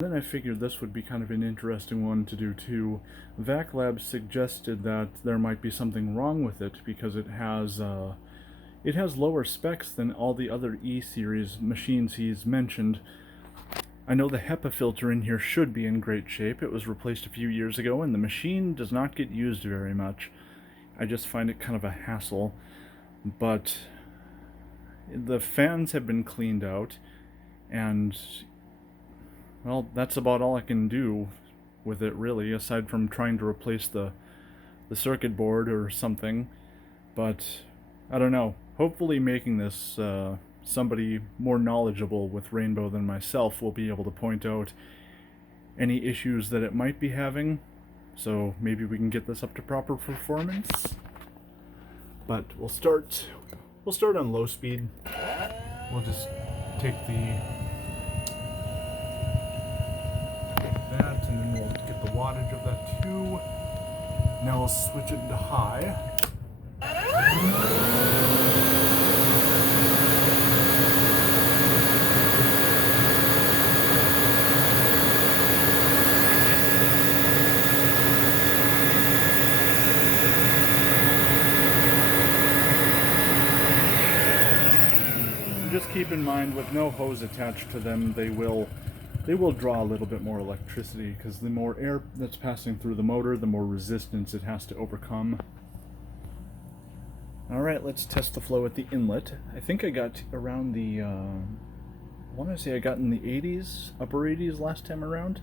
Then I figured this would be kind of an interesting one to do too. Vaclab suggested that there might be something wrong with it because it has lower specs than all the other E-series machines he's mentioned. I know the HEPA filter in here should be in great shape. It was replaced a few years ago and the machine does not get used very much. I just find it kind of a hassle. But the fans have been cleaned out and, well, that's about all I can do with it really, aside from trying to replace the circuit board or something. But I don't know. Hopefully making this somebody more knowledgeable with Rainbow than myself will be able to point out any issues that it might be having, so maybe we can get this up to proper performance. But we'll start on low speed. We'll just take that, and then we'll get the wattage of that too. Now we'll switch it to high. Just keep in mind, with no hose attached to them, they will draw a little bit more electricity, because the more air that's passing through the motor, the more resistance it has to overcome. Alright, let's test the flow at the inlet. I think I got around the, I want to say I got in the 80s, upper 80s last time around.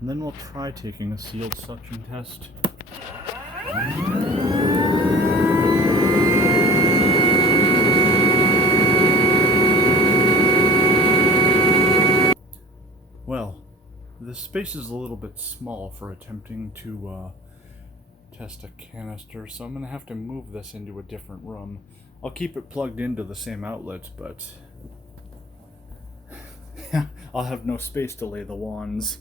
And then we'll try taking a sealed suction test. Well, the space is a little bit small for attempting to test a canister, so I'm going to have to move this into a different room. I'll keep it plugged into the same outlet, but I'll have no space to lay the wands.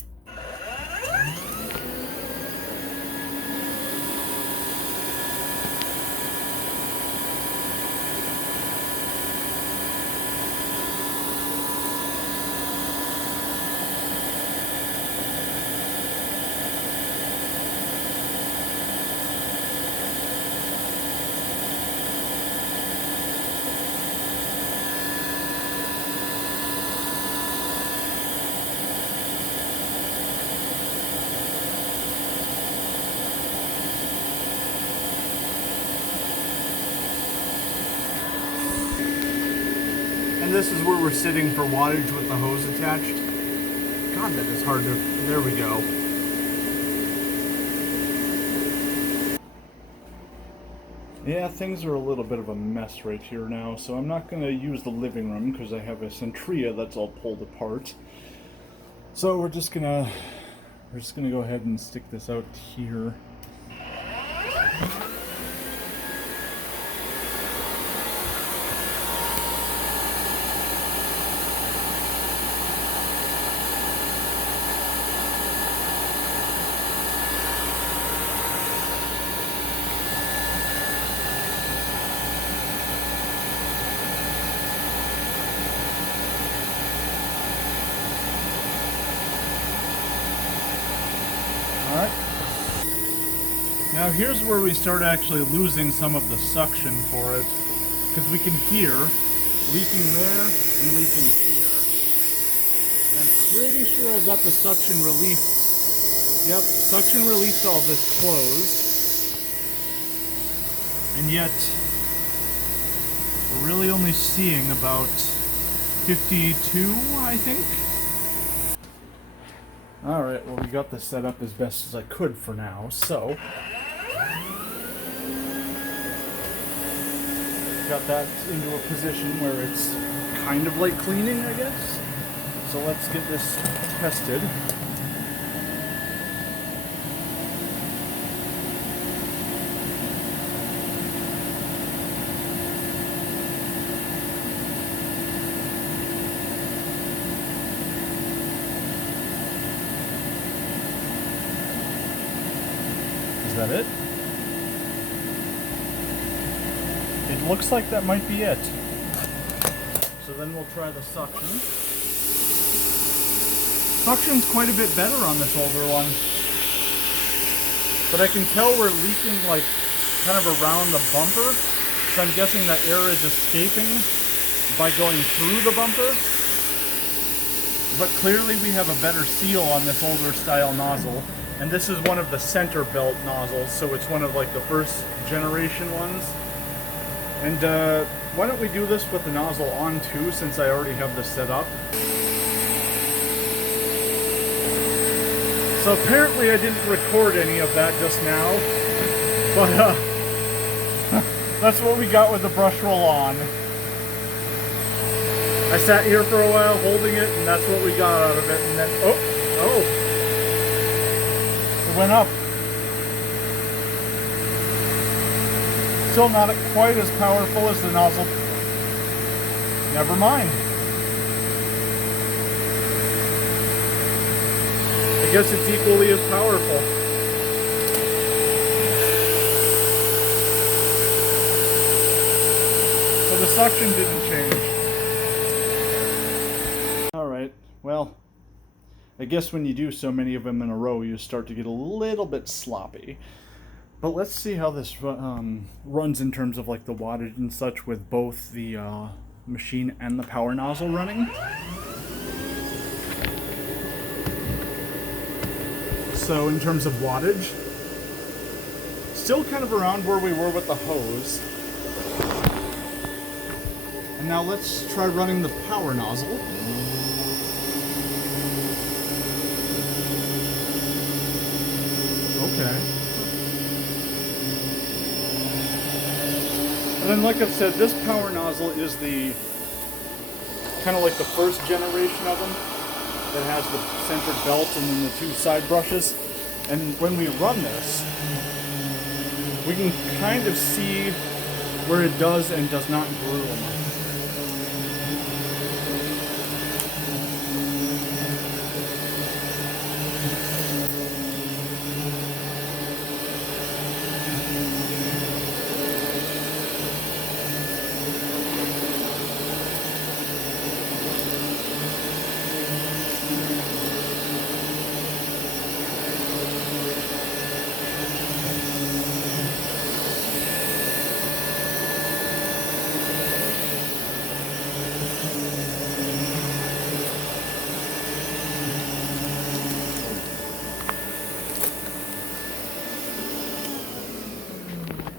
And this is where we're sitting for wattage with the hose attached. God, that is hard to... There we go. Yeah, things are a little bit of a mess right here now, so I'm not going to use the living room because I have a Centria that's all pulled apart. So we're just gonna go ahead and stick this out here. Alright. Now here's where we start actually losing some of the suction for it, because we can hear leaking there and leaking here. And I'm pretty sure I've got the suction relief. Yep, suction relief valve is closed. And yet, we're really only seeing about 52, I think. Alright, well, we got this set up as best as I could for now, so got that into a position where it's kind of like cleaning, I guess. So let's get this tested. Is that it? It looks like that might be it. So then we'll try the suction. Suction's quite a bit better on this older one. But I can tell we're leaking like kind of around the bumper. So I'm guessing that air is escaping by going through the bumper. But clearly we have a better seal on this older style nozzle. And this is one of the center belt nozzles, so it's one of like the first generation ones. And why don't we do this with the nozzle on too, since I already have this set up. So apparently I didn't record any of that just now, but that's what we got with the brush roll on. I sat here for a while holding it, and that's what we got out of it, and then, oh, it went up. Still not quite as powerful as the nozzle. Never mind. I guess it's equally as powerful. So the suction didn't change. Alright, well, I guess when you do so many of them in a row, you start to get a little bit sloppy. But let's see how this runs in terms of like the wattage and such with both the machine and the power nozzle running. So in terms of wattage, still kind of around where we were with the hose. And now let's try running the power nozzle. Okay. And then, like I've said, this power nozzle is the kind of like the first generation of them that has the centered belt and then the two side brushes. And when we run this, we can kind of see where it does and does not groom.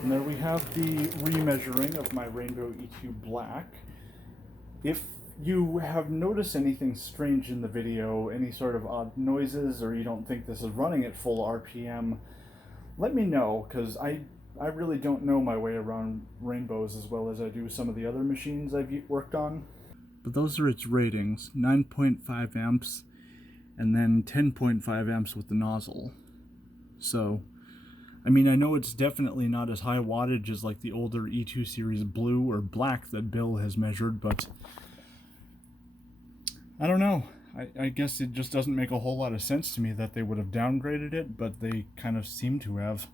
And there we have the remeasuring of my Rainbow E2 Black. If you have noticed anything strange in the video, any sort of odd noises, or you don't think this is running at full RPM, let me know, because I really don't know my way around Rainbows as well as I do some of the other machines I've worked on. But those are its ratings, 9.5 amps, and then 10.5 amps with the nozzle. So, I mean, I know it's definitely not as high wattage as like the older E2 series blue or black that Bill has measured, but I don't know. I guess it just doesn't make a whole lot of sense to me that they would have downgraded it, but they kind of seem to have.